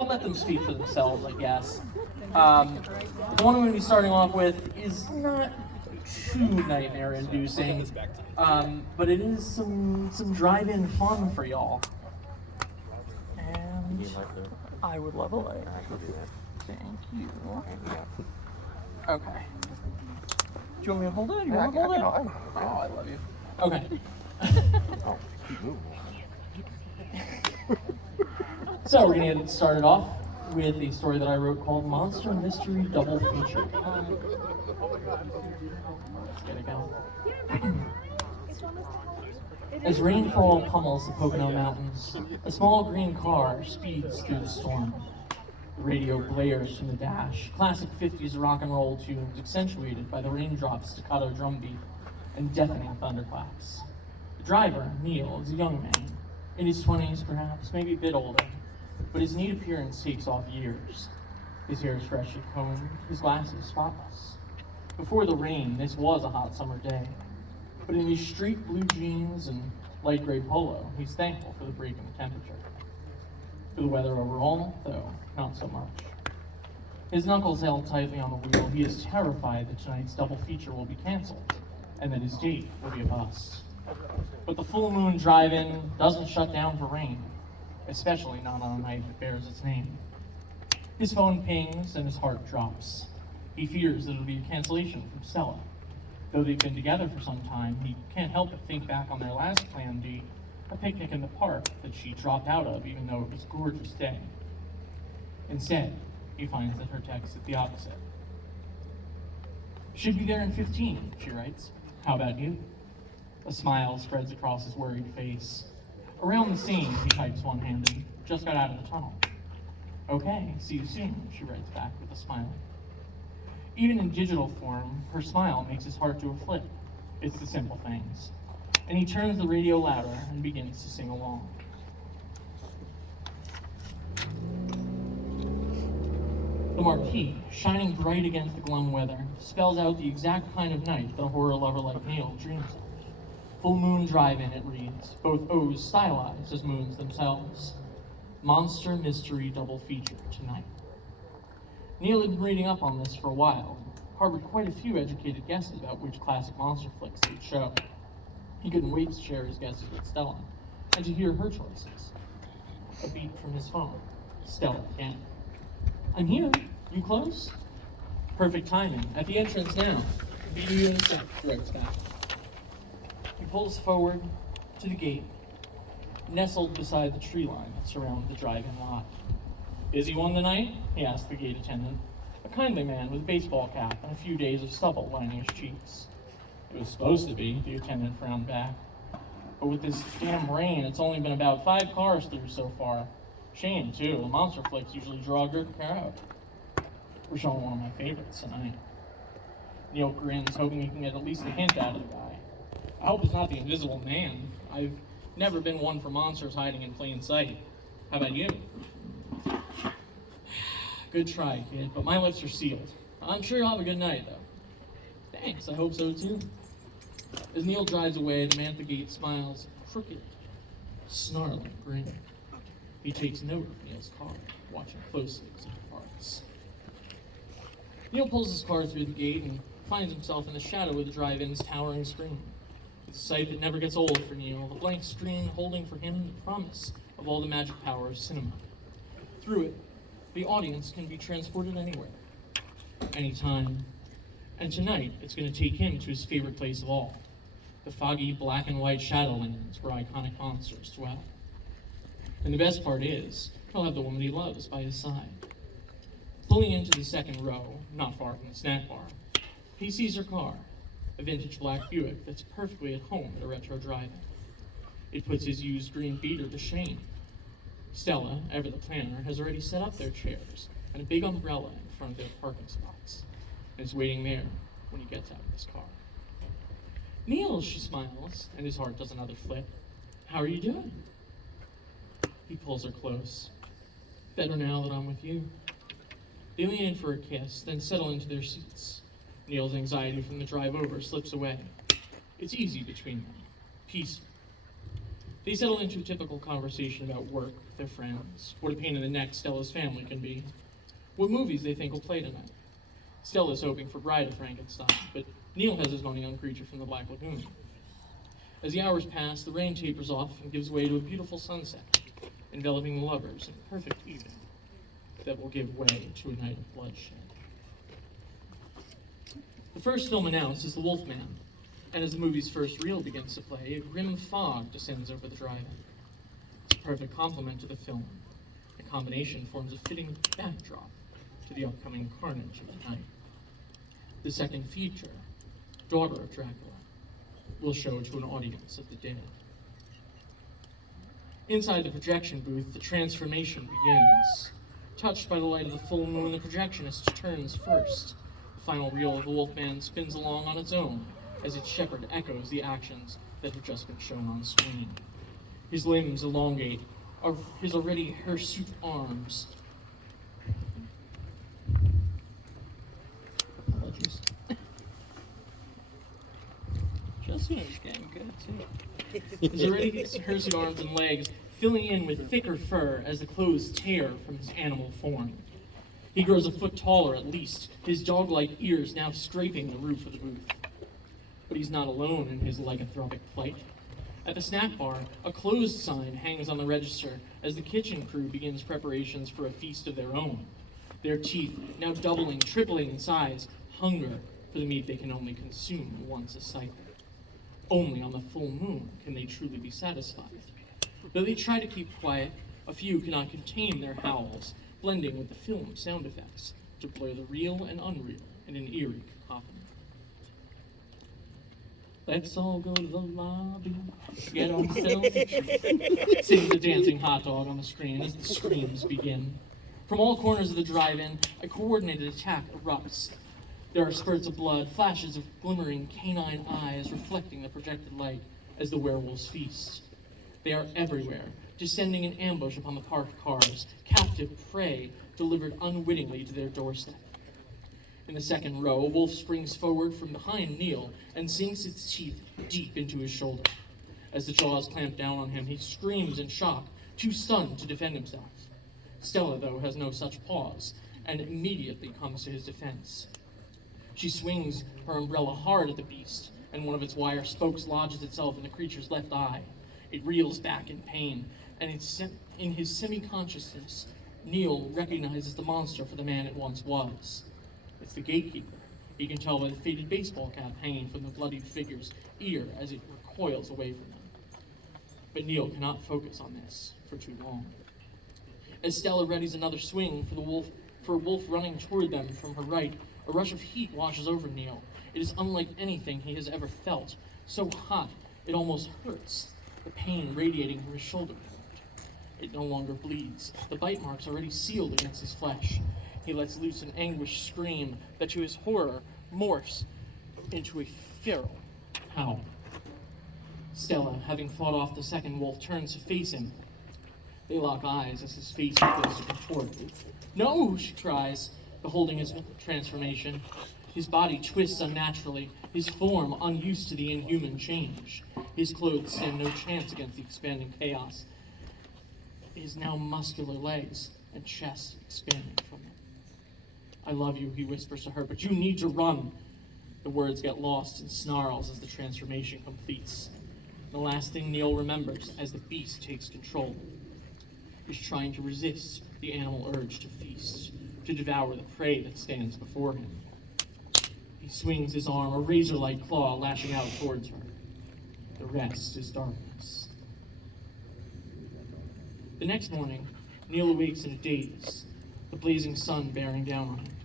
I'll let them speak for themselves, I guess. The one I'm going to be starting off with is not too nightmare-inducing, but it is some drive-in fun for y'all. And I would love a light. Thank you. Okay. Do you want me to hold it? You want to hold it? Oh, I love you. Okay. So we're gonna get started off with a story that I wrote called Monster Mystery Double Feature. Let's get it going. As rainfall pummels the Pocono Mountains, a small green car speeds through the storm. The radio blares from the dash, classic 50s rock and roll tunes accentuated by the raindrops' staccato drumbeat and deafening thunderclaps. The driver, Neil, is a young man, in his 20s perhaps, maybe a bit older, but his neat appearance takes off years. His hair is freshly combed, his glasses spotless. Before the rain, this was a hot summer day, but in his street blue jeans and light gray polo, he's thankful for the break in the temperature. For the weather overall, though, not so much. His knuckles held tightly on the wheel, he is terrified that tonight's double feature will be canceled, and that his date will be a bust. But the Full Moon Drive-In doesn't shut down for rain, especially not on a night that bears its name. His phone pings and his heart drops. He fears that it'll be a cancellation from Stella. Though they've been together for some time, he can't help but think back on their last plan B, a picnic in the park that she dropped out of even though it was a gorgeous day. Instead, he finds that her text is the opposite. Should be there in 15, she writes. How about you? A smile spreads across his worried face. Around the scene, he types one-handed. Just got out of the tunnel. Okay, see you soon, she writes back with a smile. Even in digital form, her smile makes his heart do a flip. It's the simple things. And he turns the radio louder and begins to sing along. The marquee, shining bright against the glum weather, spells out the exact kind of night that a horror lover like Neil dreams of. Full Moon Drive-In, it reads, both O's stylized as moons themselves. Monster Mystery Double Feature tonight. Neil had been reading up on this for a while, and harbored quite a few educated guesses about which classic monster flicks they'd show. He couldn't wait to share his guesses with Stella, and to hear her choices. A beep from his phone. Stella again. I'm here. You close? Perfect timing. At the entrance now. Be you in a sec, she writes back. He pulls forward to the gate, nestled beside the tree line that surrounds the drive-in lot. Busy one tonight? He asked the gate attendant, a kindly man with a baseball cap and a few days of stubble lining his cheeks. It was supposed to be, the attendant frowned back. But with this damn rain, it's only been about 5 cars through so far. Shame, too. The monster flicks usually draw a good crowd. We're showing one of my favorites tonight. Neil grins, hoping he can get at least a hint out of the guy. I hope it's not the Invisible Man. I've never been one for monsters hiding in plain sight. How about you? Good try, kid, but my lips are sealed. I'm sure you'll have a good night, though. Thanks, I hope so, too. As Neil drives away, the man at the gate smiles a crooked, snarling grin. He takes note of Neil's car, watching closely as it departs. Neil pulls his car through the gate and finds himself in the shadow of the drive-in's towering screen. It's a sight that never gets old for Neil, the blank screen holding for him the promise of all the magic power of cinema. Through it, the audience can be transported anywhere, anytime, and tonight it's going to take him to his favorite place of all, the foggy black and white Shadowlands where iconic monsters dwell. And the best part is, he'll have the woman he loves by his side. Pulling into the second row, not far from the snack bar, he sees her car, a vintage black Buick that's perfectly at home at a retro drive-in. It puts his used green beater to shame. Stella, ever the planner, has already set up their chairs and a big umbrella in front of their parking spots, and is waiting there when he gets out of his car. Neil, she smiles, and his heart does another flip. How are you doing? He pulls her close. Better now that I'm with you. They lean in for a kiss, then settle into their seats. Neil's anxiety from the drive over slips away. It's easy between them, peaceful. They settle into a typical conversation about work, their friends, what a pain in the neck Stella's family can be, what movies they think will play tonight. Stella's hoping for Bride of Frankenstein, but Neil has his money on Creature from the Black Lagoon. As the hours pass, the rain tapers off and gives way to a beautiful sunset, enveloping the lovers in a perfect evening that will give way to a night of bloodshed. The first film announced is The Wolfman, and as the movie's first reel begins to play, a grim fog descends over the drive-in. It's a perfect complement to the film. The combination forms a fitting backdrop to the upcoming carnage of the night. The second feature, Daughter of Dracula, will show to an audience of the dead. Inside the projection booth, the transformation begins. Touched by the light of the full moon, the projectionist turns first. The final reel of the Wolfman spins along on its own as its shepherd echoes the actions that have just been shown on screen. His limbs elongate, his already hirsute arms. Apologies. Justin is getting good too. His already hirsute arms and legs filling in with thicker fur as the clothes tear from his animal form. He grows a foot taller at least, his dog-like ears now scraping the roof of the booth. But he's not alone in his lycanthropic plight. At the snack bar, a closed sign hangs on the register as the kitchen crew begins preparations for a feast of their own. Their teeth, now doubling, tripling in size, hunger for the meat they can only consume once a cycle. Only on the full moon can they truly be satisfied. Though they try to keep quiet, a few cannot contain their howls, blending with the film sound effects to blur the real and unreal in an eerie cacophony. Let's all go to the lobby, get ourselves a treat, sings the dancing hot dog on the screen as the screams begin. From all corners of the drive-in, a coordinated attack erupts. There are spurts of blood, flashes of glimmering canine eyes reflecting the projected light as the werewolves feast. They are everywhere, descending in ambush upon the parked cars, captive prey delivered unwittingly to their doorstep. In the second row, a wolf springs forward from behind Neil and sinks its teeth deep into his shoulder. As the jaws clamp down on him, he screams in shock, too stunned to defend himself. Stella, though, has no such pause, and immediately comes to his defense. She swings her umbrella hard at the beast, and one of its wire spokes lodges itself in the creature's left eye. It reels back in pain, and in his semi-consciousness, Neil recognizes the monster for the man it once was. It's the gatekeeper. He can tell by the faded baseball cap hanging from the bloodied figure's ear as it recoils away from them. But Neil cannot focus on this for too long. As Stella readies another swing for a wolf running toward them from her right, a rush of heat washes over Neil. It is unlike anything he has ever felt. So hot, it almost hurts. The pain radiating from his shoulder blade. It no longer bleeds. The bite marks already sealed against his flesh. He lets loose an anguished scream that, to his horror, morphs into a feral howl. Stella, having fought off the second wolf, turns to face him. They lock eyes as his face begins to contort. "No!" she cries, beholding his transformation. His body twists unnaturally, his form unused to the inhuman change. His clothes stand no chance against the expanding chaos. His now muscular legs and chest expanding from them. "I love you," he whispers to her, "but you need to run." The words get lost in snarls as the transformation completes. The last thing Neil remembers as the beast takes control is trying to resist the animal urge to feast, to devour the prey that stands before him. He swings his arm, a razor-like claw lashing out towards her. The rest is darkness. The next morning, Neil awakes in a daze, the blazing sun bearing down on him.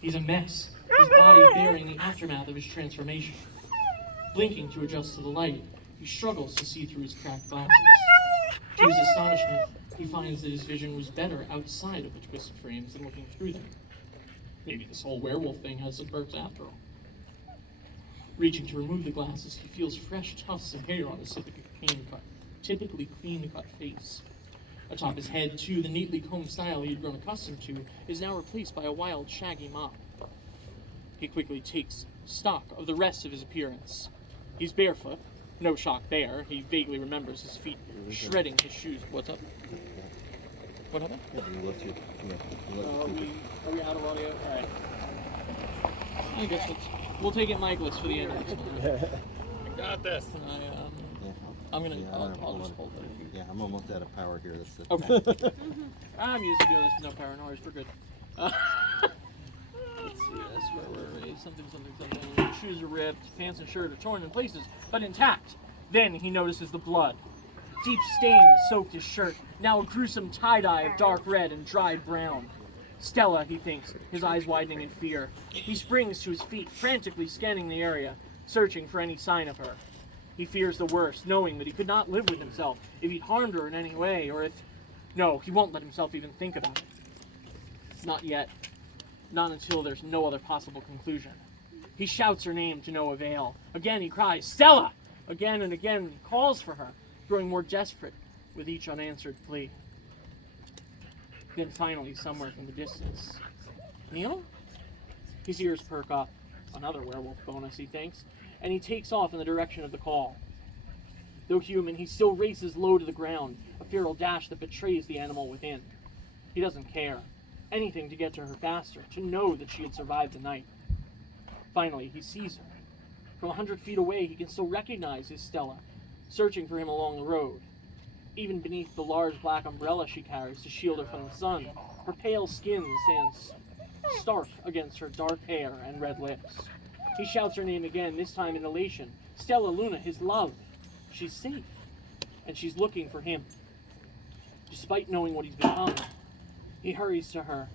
He's a mess, his body bearing the aftermath of his transformation. Blinking to adjust to the light, he struggles to see through his cracked glasses. To his astonishment, he finds that his vision was better outside of the twisted frames than looking through them. Maybe this whole werewolf thing has some perks after all. Reaching to remove the glasses, he feels fresh tufts of hair on his typically clean-cut face. Atop his head, too, the neatly combed style he had grown accustomed to is now replaced by a wild, shaggy mop. He quickly takes stock of the rest of his appearance. He's barefoot, No shock there. He vaguely remembers his feet shredding his shoes. What's up? What happened? Are we out of audio? All right. I guess we'll take it micless for the end of this one. I got this. I'll just hold it. Yeah, I'm almost out of power here. That's it. Okay. I'm used to doing this with no power noise. We're good. Let's see. That's where we're something. Shoes are ripped, pants and shirt are torn in places, but intact. Then he notices the blood. Deep stains soaked his shirt, now a gruesome tie-dye of dark red and dried brown. Stella, he thinks, his eyes widening in fear. He springs to his feet, frantically scanning the area, searching for any sign of her. He fears the worst, knowing that he could not live with himself if he'd harmed her in any way, or if... No, he won't let himself even think about it. Not yet. Not until there's no other possible conclusion. He shouts her name to no avail. Again he cries, "Stella!" Again and again he calls for her, growing more desperate with each unanswered plea. Then finally, somewhere from the distance, "Neil?" His ears perk up. Another werewolf bonus, he thinks, and he takes off in the direction of the call. Though human, he still races low to the ground, a feral dash that betrays the animal within. He doesn't care. Anything to get to her faster, to know that she had survived the night. Finally, he sees her. From 100 feet away, he can still recognize his Stella, searching for him along the road. Even beneath the large black umbrella she carries to shield her from the sun, her pale skin stands stark against her dark hair and red lips. He shouts her name again, this time in elation. Stella Luna, his love. She's safe, and she's looking for him. Despite knowing what he's become, he hurries to her,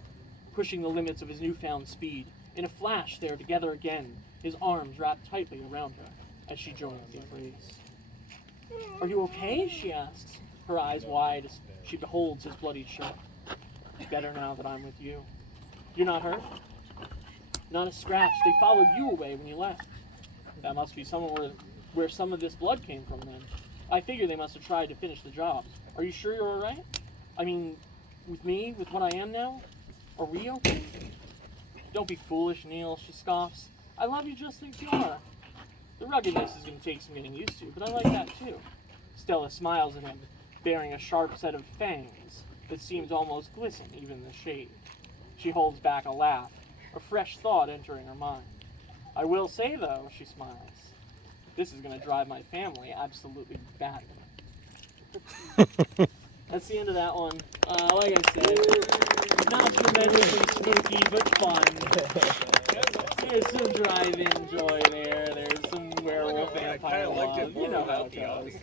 pushing the limits of his newfound speed. In a flash, they are together again, his arms wrapped tightly around her as she joins the embrace. "Are you okay?" she asks, her eyes wide as she beholds his bloodied shirt. "Better now that I'm with you. You're not hurt?" "Not a scratch. They followed you away when you left." "That must be somewhere where some of this blood came from then. I figure they must have tried to finish the job. Are you sure you're alright? I mean, with me, with what I am now? Are we okay?" "Don't be foolish, Neil," she scoffs. "I love you just as you are. The ruggedness is going to take some getting used to, but I like that too." Stella smiles at him, bearing a sharp set of fangs that seem to almost glisten even in the shade. She holds back a laugh, a fresh thought entering her mind. "I will say, though," she smiles, "this is going to drive my family absolutely batty." That's the end of that one. Like I said, not tremendously spooky, but fun. There's some drive-in joy there. There's some werewolf vampire love. You know how it goes.